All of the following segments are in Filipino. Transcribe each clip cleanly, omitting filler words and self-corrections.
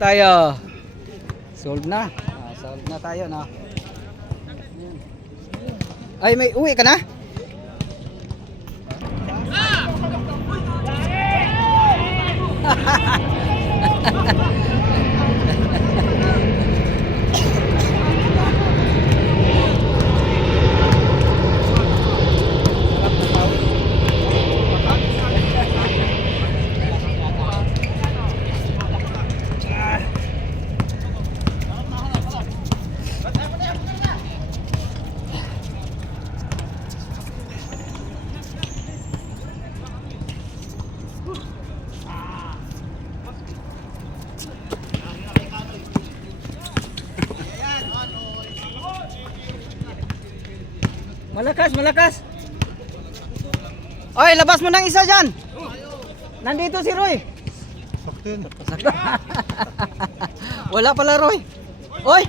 tayo. Solve na. Solve na tayo, no? Ay, may uwi ka na? Malakas, malakas. Oy, labas mo ng isa dyan. Nandito si Roy. Saktin. Wala pala Roy. Oy.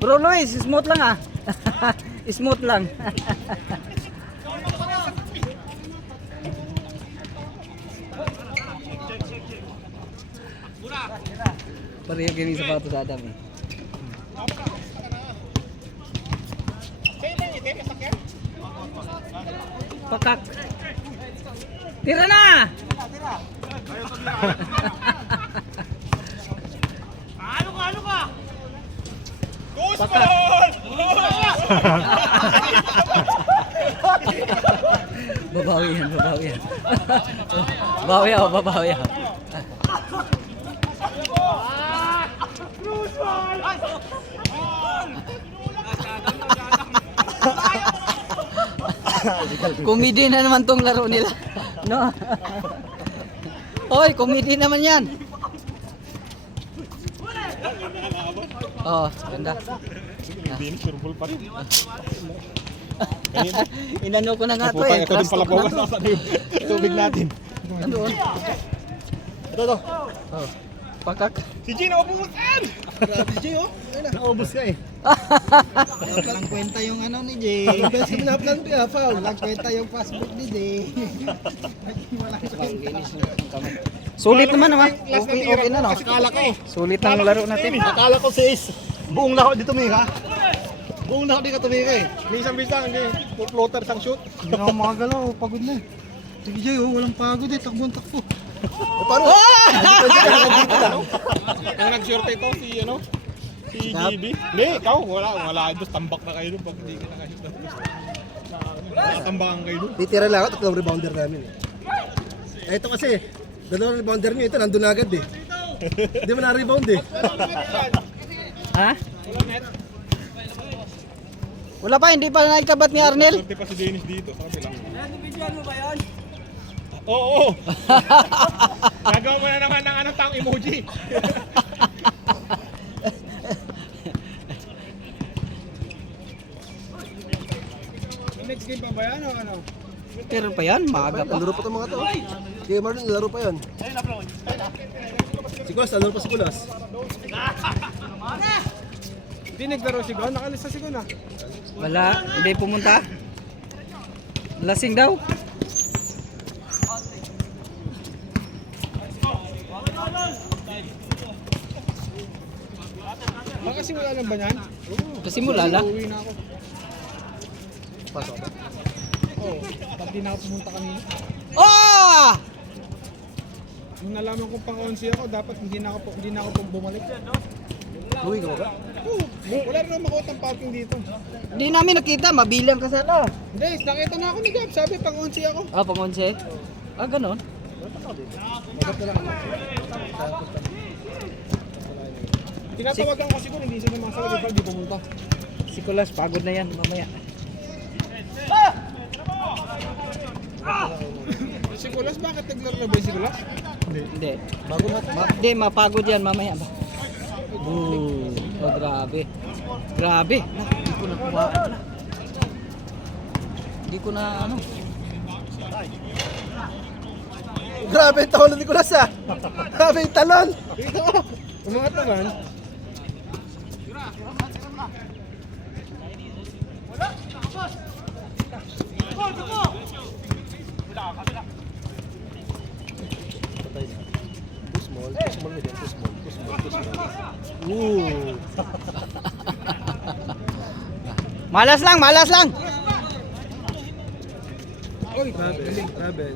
Bro Luis, smooth lang ah. Smooth lang. Pareho kami sapatos sa Adam eh. Pakak. Tira na. Ano ka? Pakak. Babawi yan, babawi yan. Babawi ako, babawi ako. Komedi na naman tong laro nila. No? Hoy, komedi naman yan. Oh, ganda. Inano ko na nga to eh. Ito din pala po. Tubig natin. Ano? Ito. Oh. Pakak. Si Gino, ubusan! Grabe si Gino. Naubos ka eh. Walang kwenta yung ano ni Jay. Sinaplan ko ya, foul. Walang kwenta yung passbook ni Jay. Sulit naman naman. Okay na no. Akala ko. Sulit ang laro natin. Akala ko 6. Buong lako dito tumira. Buong lako di ka tumira eh. Minsan-minsan, hindi. Floater sang shoot. Hindi na ako makagalaw. Pagod na eh. Sige Jay, walang pagod eh. Takbo-takbo. Paano? Ang nag-short ito si ano? Si GB. Hindi, ikaw. Wala. Dos tambak na kayo doon pag hindi kita kahit doon. Tambakan kayo doon. Titira lang ako, tatlong rebounder namin eh. Ito kasi, dalawang rebounder nyo, ito nandun agad eh. Hindi mo na-rebound eh. Ha? Wala pa, hindi pa naikabat ni Arnel. Sorte pa si Dennis dito. Sabi lang. Nabibidyoan mo ba yan? Oo. Nagawa mo na naman ng tang emoji. Next game pa ba yan o ano? Pero pa yan, maaga pa. Laro pa itong mga to. Kaya Marlon, laro pa yan. Si Kulas, laro pa si Kulas. Hindi naglaro si Gon. Nakalista si Gon ah. Wala, hindi pumunta. Lasing daw. Makasimula lang ba yan? Kasi mula lang. Uuwi na ako. Pasok. Oo. Pag di na ako pumunta kanina. Oh! Nung nalaman kong pang-11 ako, dapat hindi na ako bumalik. Uwi ka ba? Oo. Wala rin naman makuha ng parking dito. Hindi namin nakita, mabilang ka sana. Hindi, nakita na ako ni Gab. Sabi pang-11 ako. Ah, pamonse? Ah, ganon. Tinatawagan kasi ko, hindi siya namasagot pag di pumunta. Si Kulas, pagod na yan mamaya. Si Kulas, bakit naglaro na ba yung si Kulas? Hindi. Hindi, mapagod yan mamaya ba? Oh, grabe. Grabe. Hindi ko na kuhaan. Hindi ko na ano. Grabe yung talon ni Kulas ah. Grabe yung talon. Dito ako. Umangat naman. Malas lang, malas lang. Oy, galing, travel.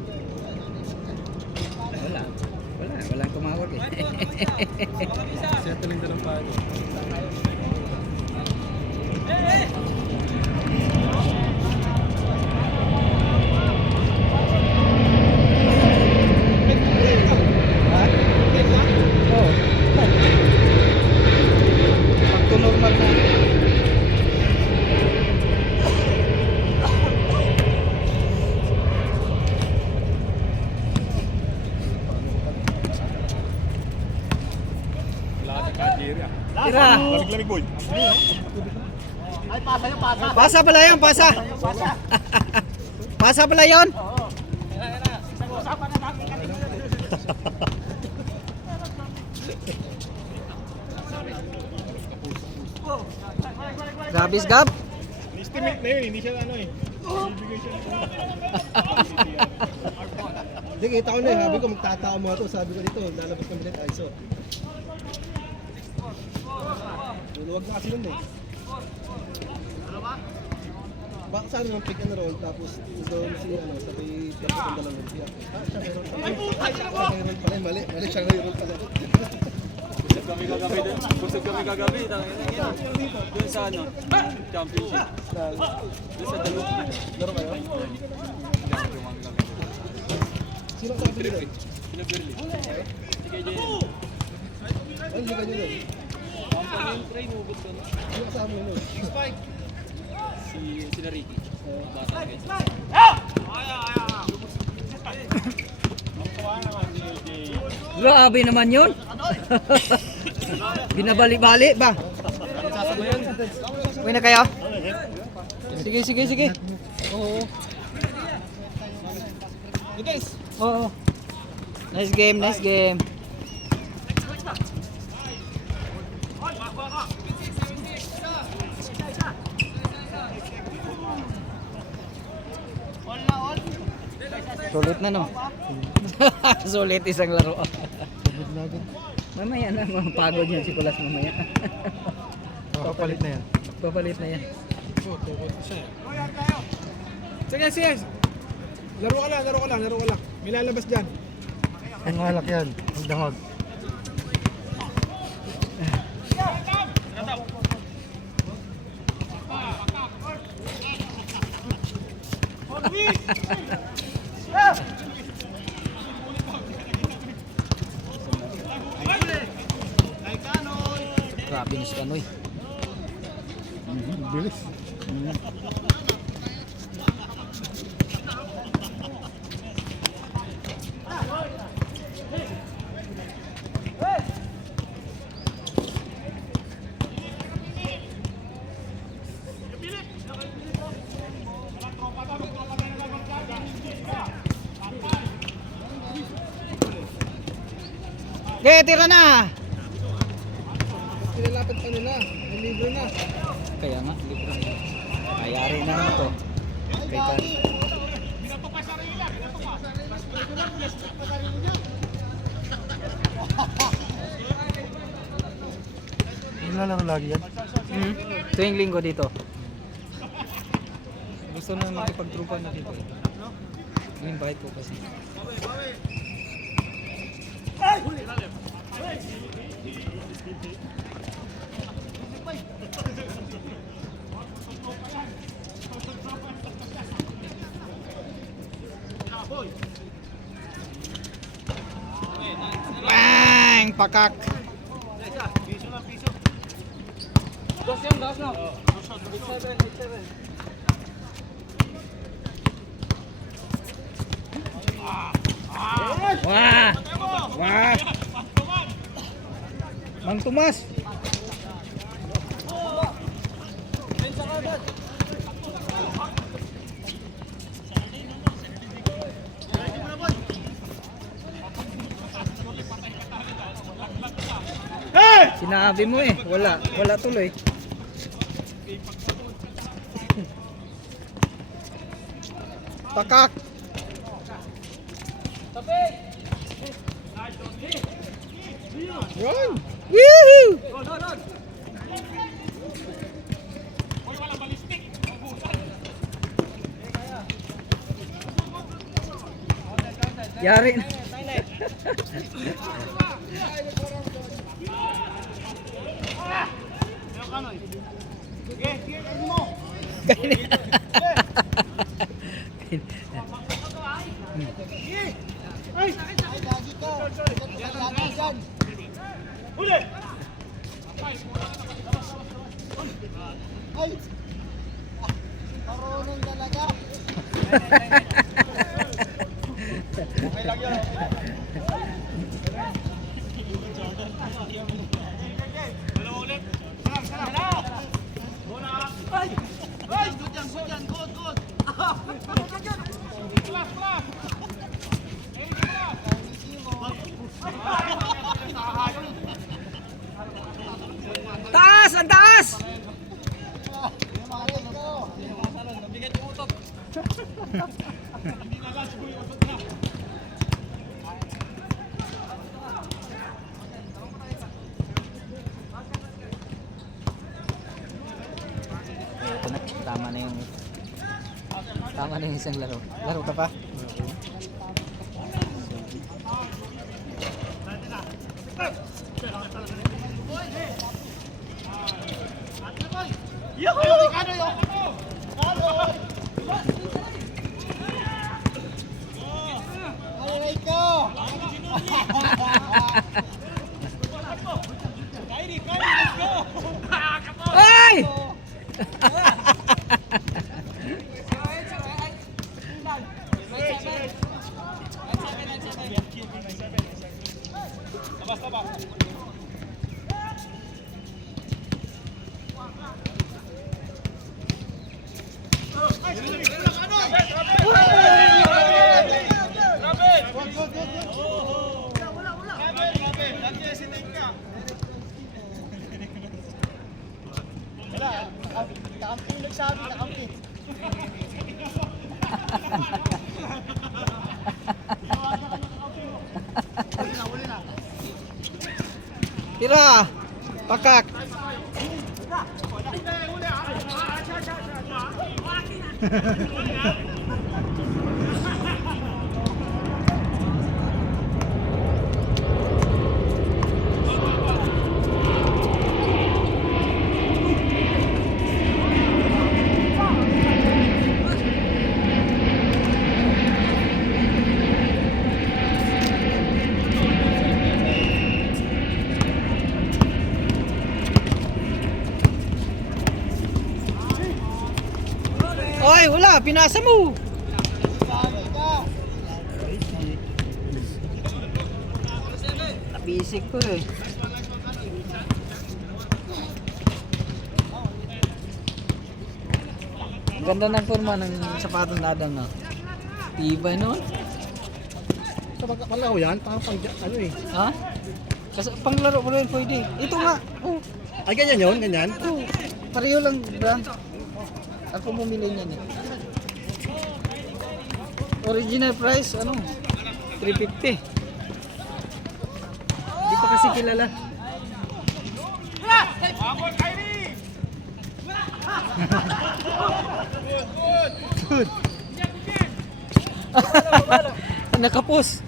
Walang tumawag eh. Settling dalang paano. Oh. Pag normal na. Wala ka kadiri ah. Tira. Lamig-lamig boy. Pasa pala yun, pasa. Pasa pala yun. Grabis gab. Estimate na yun, hindi siya ano eh. Bibigay siya ng Hindi, kita ko na eh. Sabi ko, magtatao mo ito. Sabi ko dito, lalabas kami dito. ISO. Luluwag na kasi nun eh. Baka saan naman pick and roll, tapos doon si ano, sabi tapos ang dalawang siya. Siya meron pala. Meron pala, mali siya meron pala. Busog kami kagabi, doon sa ano, championship. Doon sa dalawa. Laro kayo? Sino ka sa dito? Pinabirli. Sige, Jay. Ano liga nyo nun? Ang yung train, hugot ko. Sino kasama mo nun? Si Ricky. Bata guys. Grabe naman yun. Binabali-bali ba? Uwi na kayo? Sige, sige, sige. Oo. Oo. Nice game, nice game. Sulit na no? Sulit isang laro. Mamaya na, mapagod yan si Kulas mamaya. Papalit na yan. Papalit na yan. Sige, sige. Laro ka lang. May lalabas dyan. Ang alak yan. Ang dahag. Grabe na si Kanoy. Bilis. Okay, tira na! Sinalapit pa nila. May libre na. Kaya nga, libre na. Mayari na naman to. Kay Kan. Nilalaro lagi yan. Tuwing linggo dito. Gusto na makipagtrupa na dito. I-invite ko kasi. Bang! Pakak! Wah! Wah! Mang Tomas! Sinabi mo eh, wala tuloy. Pakak! Run! Woohoo! Yari na. Taas! Ang taas! Ito na, tama na yung isang laro. Laro ka pa? Ay! Tira! Pakak! Oy, wala, pinasa mo. Napisik ko eh. Ganda ng forma ng sapatos na Adam, no? Tibay no? Sa panglaw yan, pang ano eh. Ha? Kasi panglaro ko rin pwede. Ito nga. Oh, Ay, ganyan yun, ganyan. oh. Pareho lang brand. Ako bumili niyan eh. Original price ano? 350. Di pa kasi kilala. Good. Nakapos.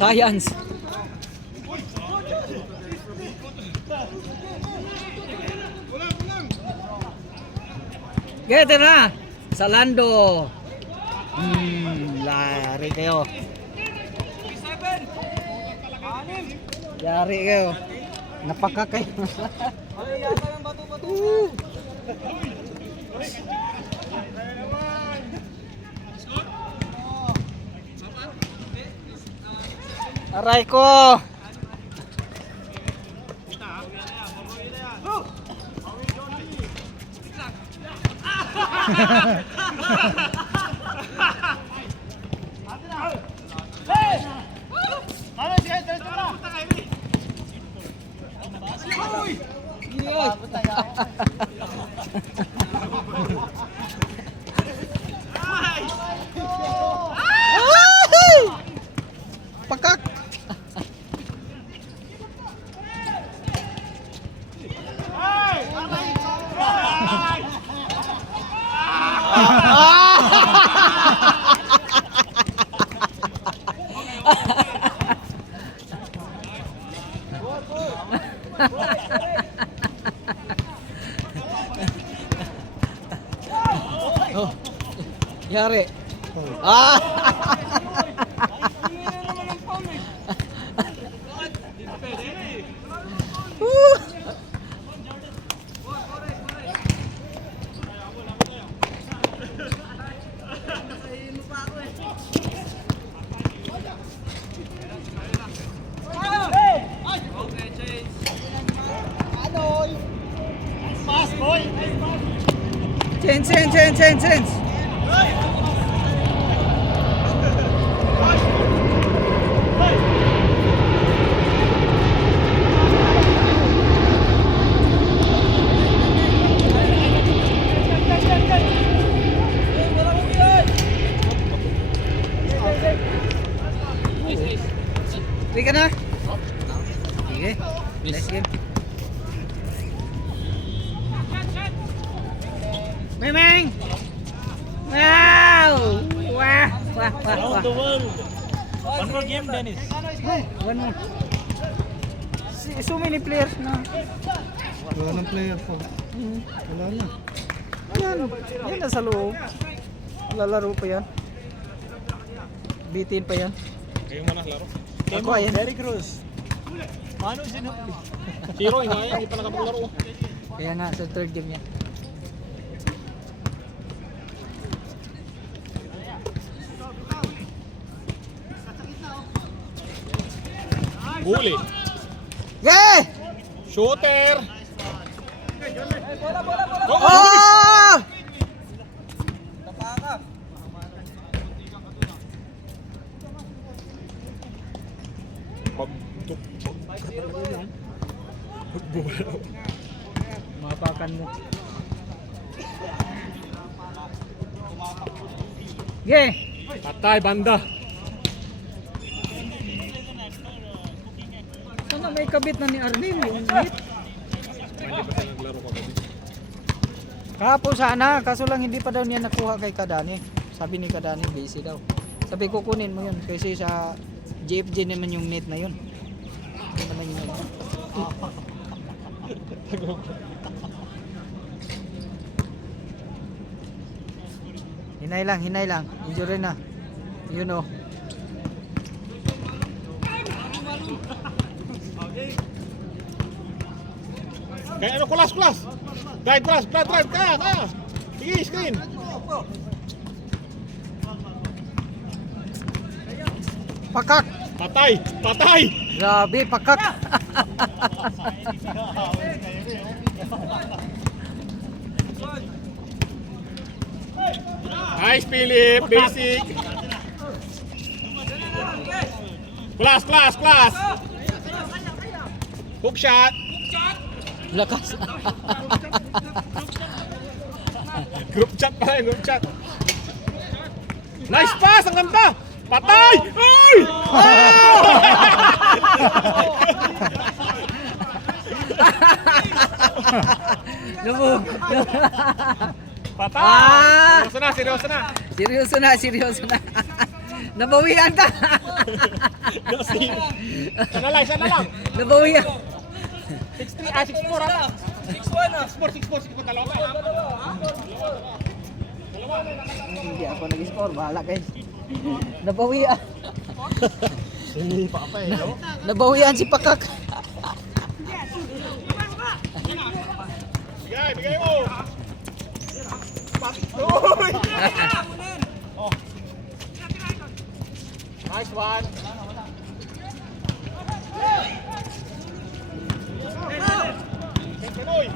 Science. Gete na. Salando. Lari kayo. Yari kayo. Napaka kayo. Aray ko. Oh. Yari. Ah! Woo! Change. Hindi ka na? Sige. Nice game. Meng! Wow! Wah! One more game, Dennis. One more. So many players na. Wala ng player po. Wala na. Yan na sa loob. Lalaro pa yan. Bitin pa yan. Kayo mo na laro. Ako ayan. Derrick Cruz. Manu Ginobili. Hero, hindi pa nakapaglaro. Kaya nga sa third game yan. Huli. Yeah! Shooter. Go! Oh! Mapakan mo. Yeah! Patay, banda. Sana may kabit na ni Arnel yung hit. Hindi pa tayo naglaro kagabi. Kahapon sana, kaso lang hindi pa daw niya nakuha kay Kadani. Sabi ni Kadani, busy daw. Sabi ko kunin mo yun kasi sa JFJ naman yung net na yun. Yun naman yun. Hinay lang. Injury na. You know. Kaya ano, kulas. Drive, ka. Sige, screen. Pakak! Patay. Grabe, pakak! Nice, Philip. Basic. Class. Hook shot. Lakas. Group chat. Nice pass, ang ganda. Patay! Ay! Lubog. Patay! Ah! Seryoso na. Seryoso na. Nabawian ka. Isa na lang. Nabawian. 6-3, 6-4 ata. 6-4, dalawa. Hindi ako nag-score, bahala kayo. Nabawian. Nabawian si Pakak. Bigay mo. Nice one. Pinoy.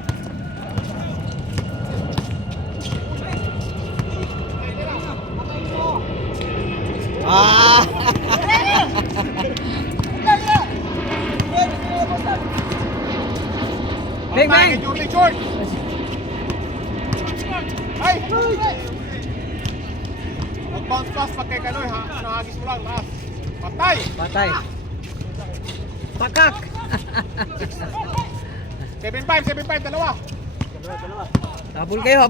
Ah! Bang, bang! Jordan short. Ay! Mag-bounce pass pag kay Kanoy ha. Nahagis mo lang lahat. Patay! Patay. Pakak! 7-5, dalawa. Habol kayo.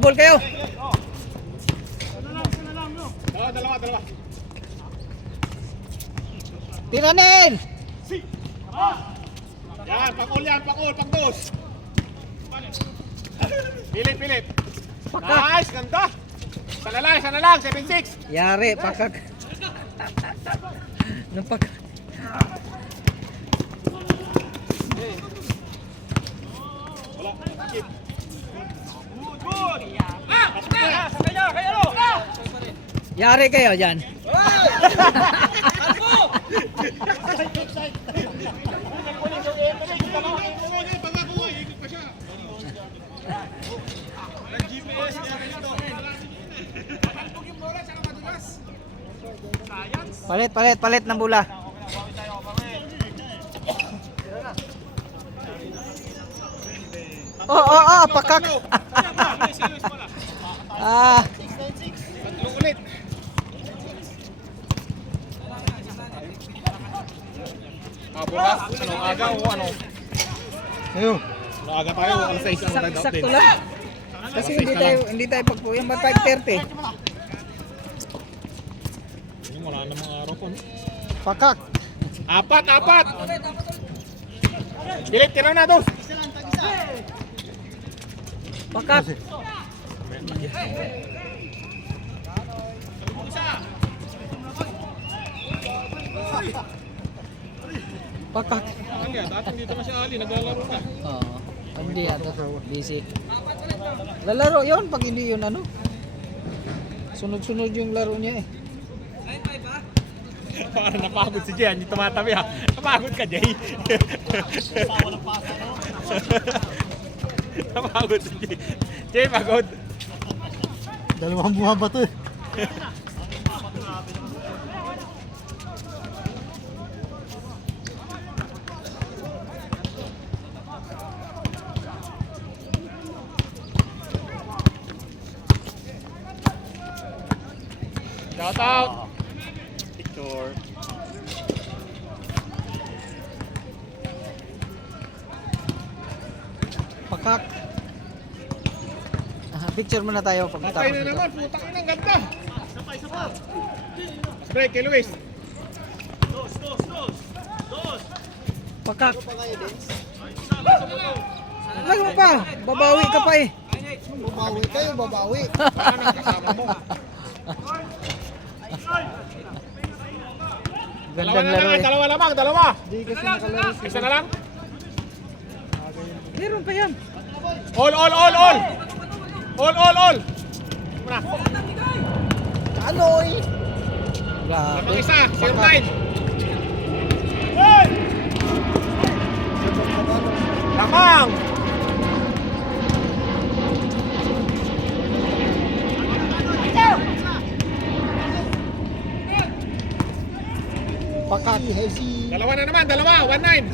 Dalawa. Tiranin! Yan, pang-all, pang-dos. Philip. Pakak! Nice, ganda. Isa na lang, 7-6. Yari, pakak. Nung pakak. Yari kayo dyan. Palit ng bola. Pakak. Tatlong ulit. Bukas, anong aga o ano? Ayun. Anong aga tayo, alas 6 ang tayo Sakto lang. Kasi hindi tayo pagpuyang ba 5:30. Wala namang araw ko. No? Pakak. Apat! Pilit, tira na dos! Pakak. Pakak. Hindi, dating dito na si Ali, naglalaro na. Oo. Hindi ato. Busy. Lalaro yon pag hindi yun ano. Sunod-sunod yung laro niya eh. Parang napagod si Jay, hindi tumatabi ha. Napagod ka, Jay. Napagod si Jay. Jay, pagod. Dalawang buha ba to eh? Shout out! Picture. Pakak. Picture muna tayo pag Patay na naman, putang ina, ang ganda! Break kay Luis. Pakak. Laro pa. Babawi ka pa eh. Babawi kayo, babawi. Paano ang kasama mo? Gandang laro eh. Dalawa lamang, dalawa! Hindi kasi nakalaro. Isa na lang? Meron pa yan. All! All! Muna. Anoy! Grabe. Lamang isa, 09. Lamang! Pakak. Dalawa na naman, dalawa, 19.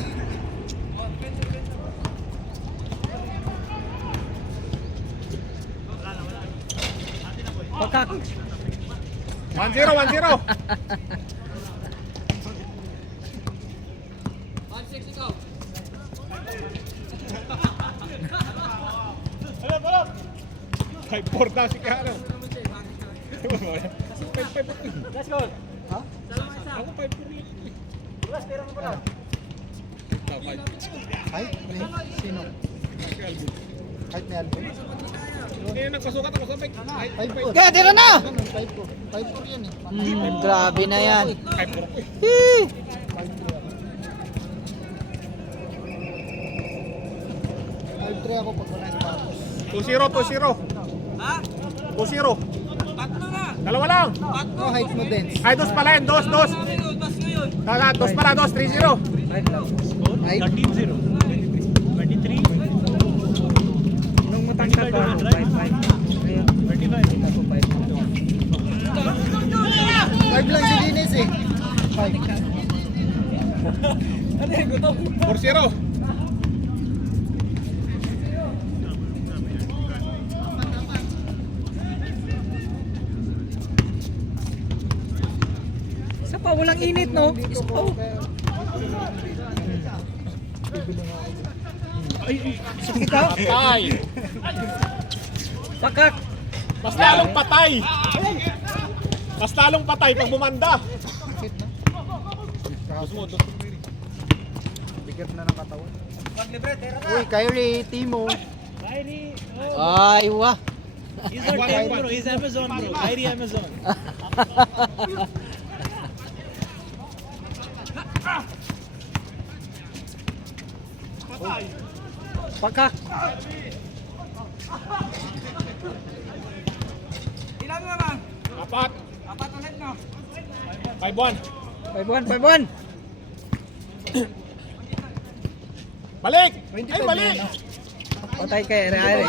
Pakak. 1-0. Five four daw si Kano. Let's go. Ha? Ako 5-4 lang. Bukas, tira mo pa daw. Height ni sino? Height ni Alvin. Eh, nagpasukat ako sa bike. 5'4". Kaya tira na! 5'4". 5'4" yan eh. Grabe na yan. 5-4 ko eh. Hee! 5'3" ako pag wala sapatos. 2-0. Ha? 2-0. Tatlo na! Dalawa lang. Ano height mo din? Ay, dos pala yan. Dos. Bas ngayon! Dos pala, 3-0. Height? 13-0. 23. Nung matangkad pa ako, 5'5". Ngayon, 35. Ako 5'5". 5 lang si Dinis eh. 5. 4-0. Isa pa, walang init no? Isa pa. Sakit ka? Patay. Pakak. Mas lalong patay. Mas lalong patay pag bumanda. Dos. Bigat na ng katawan. Pag libre, tira na! Uy, Kyrie, Timo. Ay, wah. He's not tame, bro. He's Amazon, bro. Kyrie Amazon. Pakak. Apat. Apat ulit, no? 5-1. 5-1, 5-1. Balik! Ay, balik! Patay kay Ere.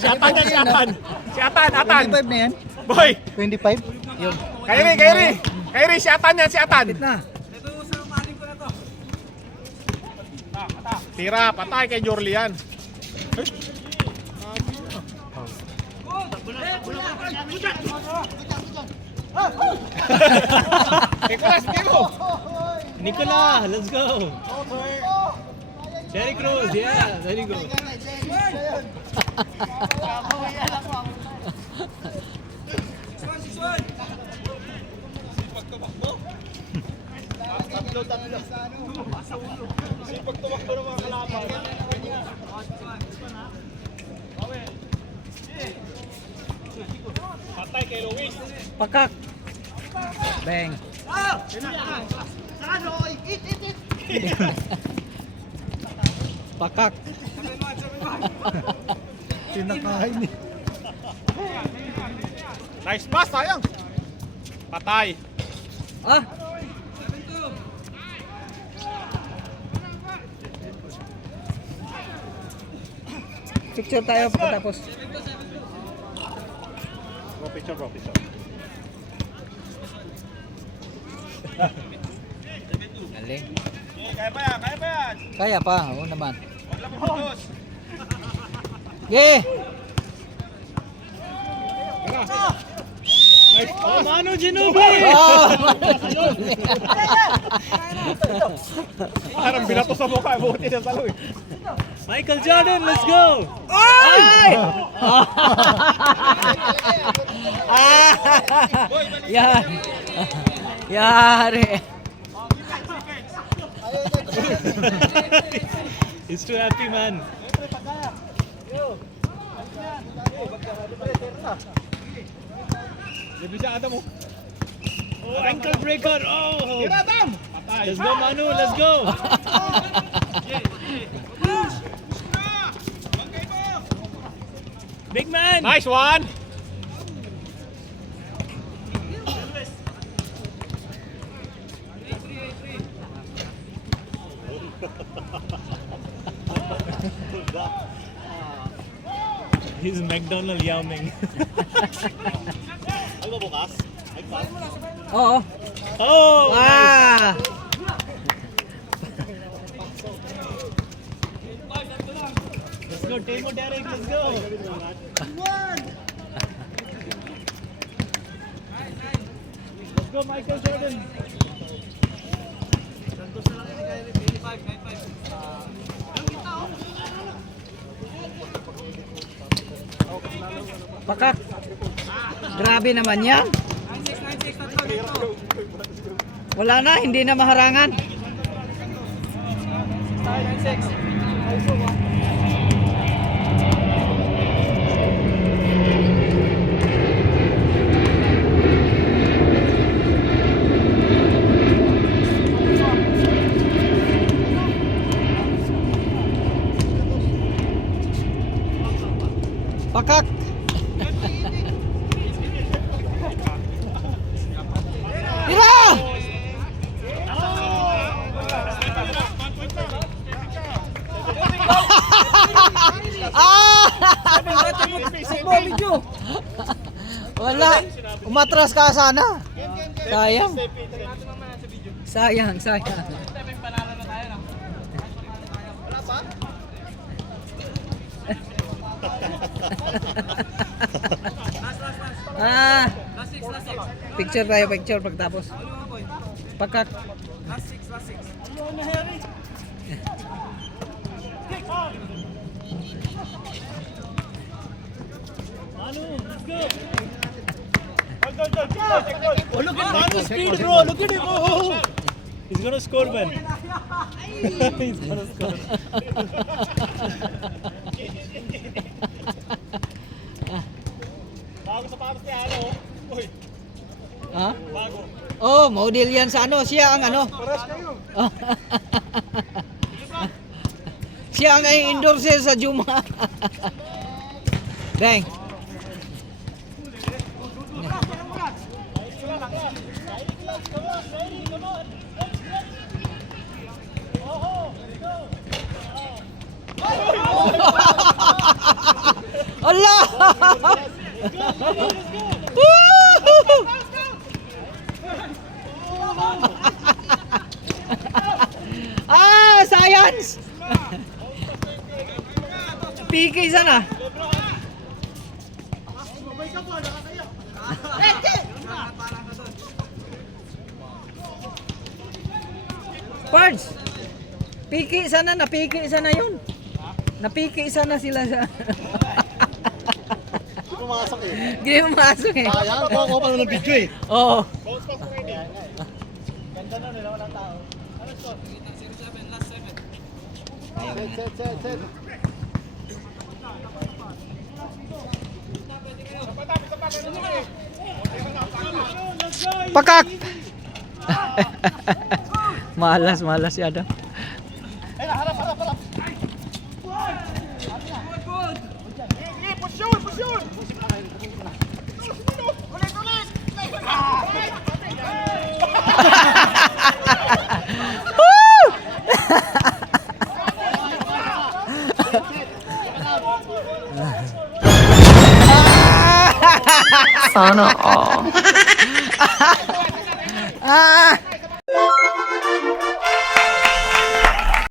Si Atan yan, si Atan. Si Atan, Atan. 25 na yan. Boy! 25? Yun. Kyrie, si Atan yan, si Atan. Na. Tira, patay kay Jorlian. Nicolas, Diego! Nicola, let's go. Derrick Rose, yeah. Very good. Pagtumakbo ng mga kalaban. Patay kay Luis. Pakak. Bang. Pakak. Kinakain eh. Nice pass, sayang. Patay. Ah. Picture tayo pagkatapos. Picture. Galing. Kaya pa yan. Kaya pa, oo naman. Wag lang putos. Yeah. Nice. Oh, Manu Ginobili! Oh. Parang binato sa mukha, buti na talo eh. Michael Jordan, let's go! Ay! Yan. Yari. He's too happy, man. Lebisada mo. Oh, ankle breaker! Oh! Tira, Tam! Patay. Let's go, Manu! Let's go! Big man! Nice one! He's McDonald Yao Ming. Oo. Oh! Ah! Let's go, Temo Derek, let's go! Let's go, Michael Jordan! Pakak. Grabe naman yan. Wala na, hindi na maharangan. Pakak. Tira! Wala. Umatras ka sana. Sayang. Sayang. Ah. Picture tayo, picture pagtapos. Pakak. Manu, let's go! Oh, look at Manu's speed, bro! Look at him! Oh! He's gonna score, man. He's gonna score. Oh, model yan sa ano. Siya ang ano. Paras kayo. Siya ang endorser sa Juma. Bang. Allah! Science! PK sana. Pards! PK sana, na-PK sana yun. Na-PK sana sila sa... Pumasok eh. Hindi mo masok eh. Kaya, kuha ko pa ng video eh. Oo. Set. Pakak! malas si Adam. Sana all. Ah!